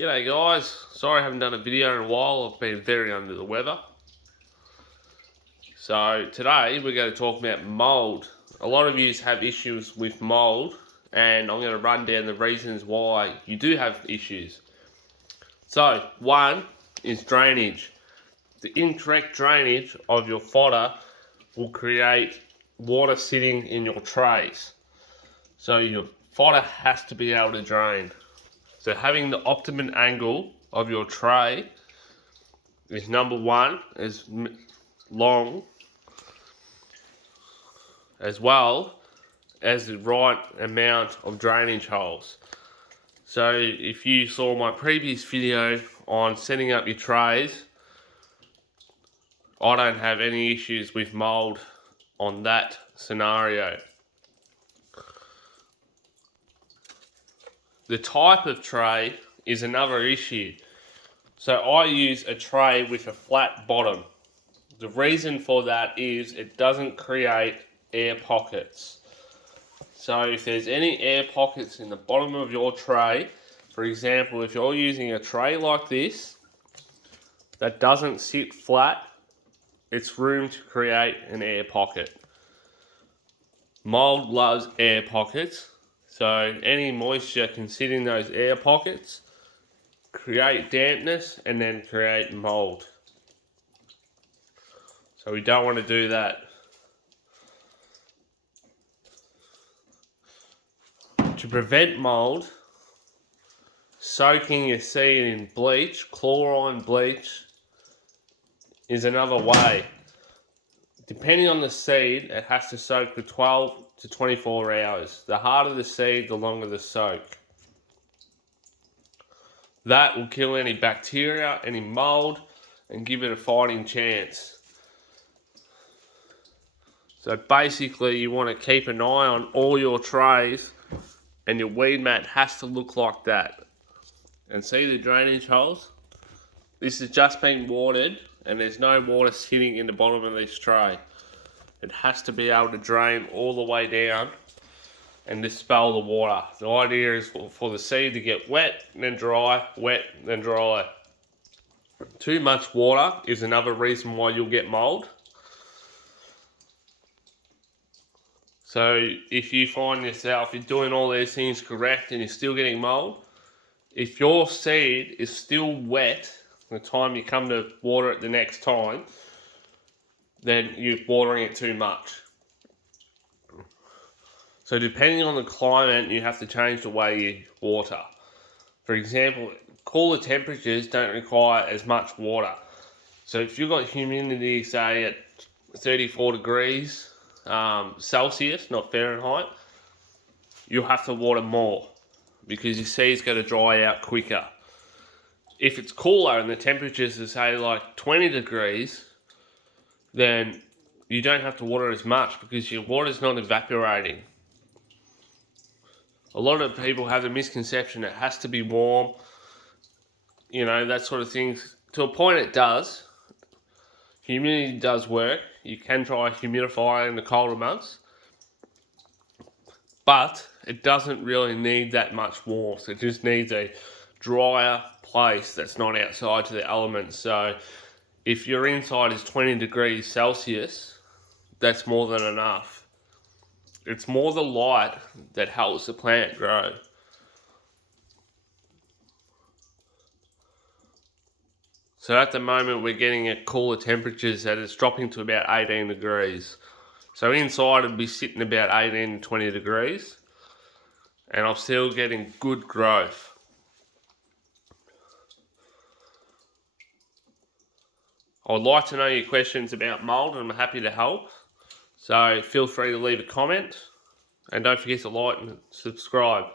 G'day guys, sorry I haven't done a video in a while. I've been very under the weather. So today we're going to talk about mould. A lot of you have issues with mould and I'm going to run down the reasons why you do have issues. So one is drainage. The incorrect drainage of your fodder will create water sitting in your trays. So your fodder has to be able to drain. So having the optimum angle of your tray is number one, as long as well as the right amount of drainage holes. So if you saw my previous video on setting up your trays, I don't have any issues with mould on that scenario. The type of tray is another issue. So I use a tray with a flat bottom. The reason for that is it doesn't create air pockets. So if there's any air pockets in the bottom of your tray, for example, if you're using a tray like this that doesn't sit flat, it's room to create an air pocket. Mould loves air pockets. So any moisture can sit in those air pockets, create dampness, and then create mould. So we don't want to do that. To prevent mould, soaking your seed in bleach, chlorine bleach, is another way. Depending on the seed, it has to soak for 12 to 24 hours. The harder the seed, the longer the soak. That will kill any bacteria, any mould, and give it a fighting chance. So basically you want to keep an eye on all your trays, and your weed mat has to look like that. And see the drainage holes? This has just been watered and there's no water sitting in the bottom of this tray. It has to be able to drain all the way down and dispel the water. The idea is for the seed to get wet, then dry, wet, then dry. Too much water is another reason why you'll get mould. So if you find yourself, you're doing all these things correct and you're still getting mould, if your seed is still wet the time you come to water it the next time, then you're watering it too much. So depending on the climate, you have to change the way you water. For example, cooler temperatures don't require as much water. So if you've got humidity, say at 34 degrees Celsius, not Fahrenheit, you'll have to water more because your seed's going to dry out quicker. If it's cooler and the temperatures are say like 20 degrees, then you don't have to water as much because your water's not evaporating. A lot of people have the misconception it has to be warm, you know, that sort of thing. To a point it does. Humidity does work. You can try a humidifier in the colder months, but it doesn't really need that much warmth. It just needs a drier place that's not outside to the elements. So if your inside is 20 degrees Celsius, that's more than enough. It's more the light that helps the plant grow. So at the moment we're getting at cooler temperatures that it's dropping to about 18 degrees. So inside it'd be sitting about 18 to 20 degrees and I'm still getting good growth. I would like to know your questions about mould and I'm happy to help. So feel free to leave a comment and don't forget to like and subscribe.